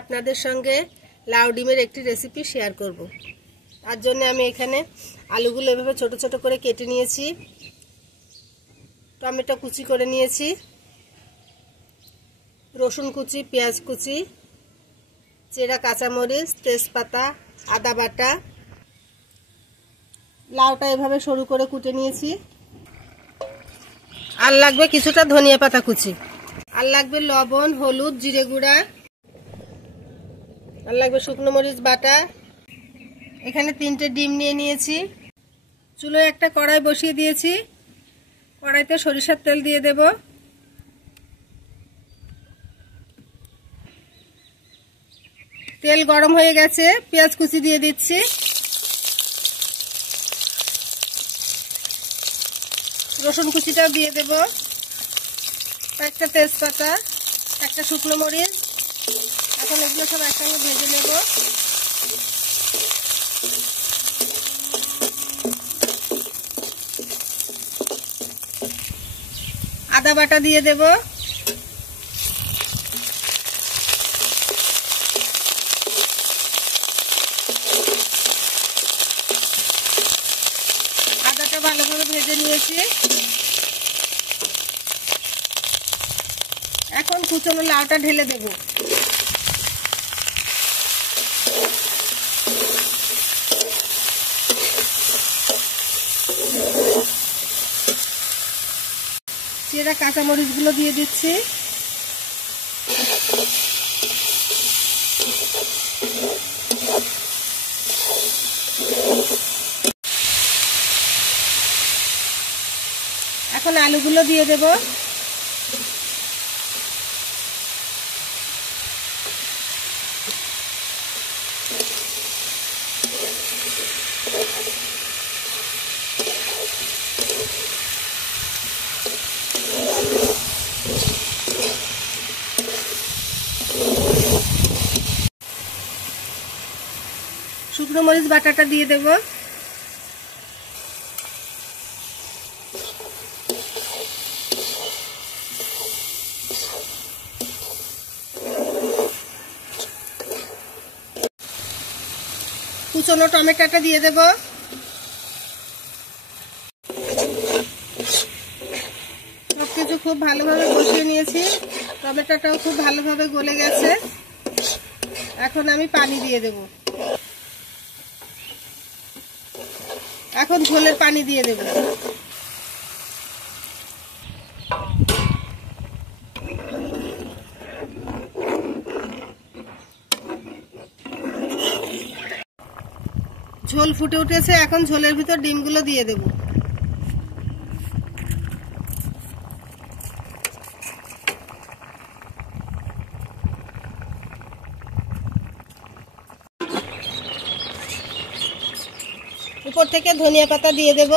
আপনাদের সঙ্গে লাউ ডিমের একটি রেসিপি শেয়ার করব। তার জন্য আমি এখানে আলুগুলো এভাবে ছোট ছোট করে কেটে নিয়েছি, টমেটো কুচি করে নিয়েছি, রসুন কুচি, পেঁয়াজ কুচি, চেরা কাঁচামরিচ, তেজপাতা, আদা বাটা, লাউটা এভাবে সরু করে কুটে নিয়েছি। আর লাগবে কিছুটা ধনিয়া পাতা কুচি, আর লাগবে লবণ, হলুদ, জিরে গুঁড়া, আর লাগবে শুকনো মরিচ বাটা। এখানে 3টে ডিম নিয়ে নিয়েছি। চুলোয় একটা কড়াই বসিয়ে দিয়েছি। কড়াইতে সরিষার তেল দিয়ে দেব। তেল গরম হয়ে গেছে, পেঁয়াজ কুচি দিয়ে দিচ্ছি। রসুন কুচিটাও দিয়ে দেব, একটা তেজপাতা, একটা শুকনো মরিচ। এখন এগুলো সব একসঙ্গে ভেজে নেব। আদা বাটা দিয়ে দেব, আদাটা ভালোভাবে ভেজে নিয়েছি। এখন কুচনো লাউটা ঢেলে দেব। চেরা কাঁচামরিচগুলো দিয়ে দিচ্ছি। এখন আলুগুলো দিয়ে দেব। শুকনো মরিচ বাটাটা দিয়ে দেব। কুচনো টমেটোটা দিয়ে দেব। সবকিছু খুব ভালোভাবে কষিয়ে নিয়েছি। টমেটোটাও খুব ভালোভাবে গলে গেছে। এখন আমি পানি দিয়ে দেব। এখন ঝোলের পানি দিয়ে দেব। ঝোল ফুটে উঠেছে। এখন ঝোলের ভিতর ডিমগুলো দিয়ে দেব। উপর থেকে ধনিয়া পাতা দিয়ে দেব।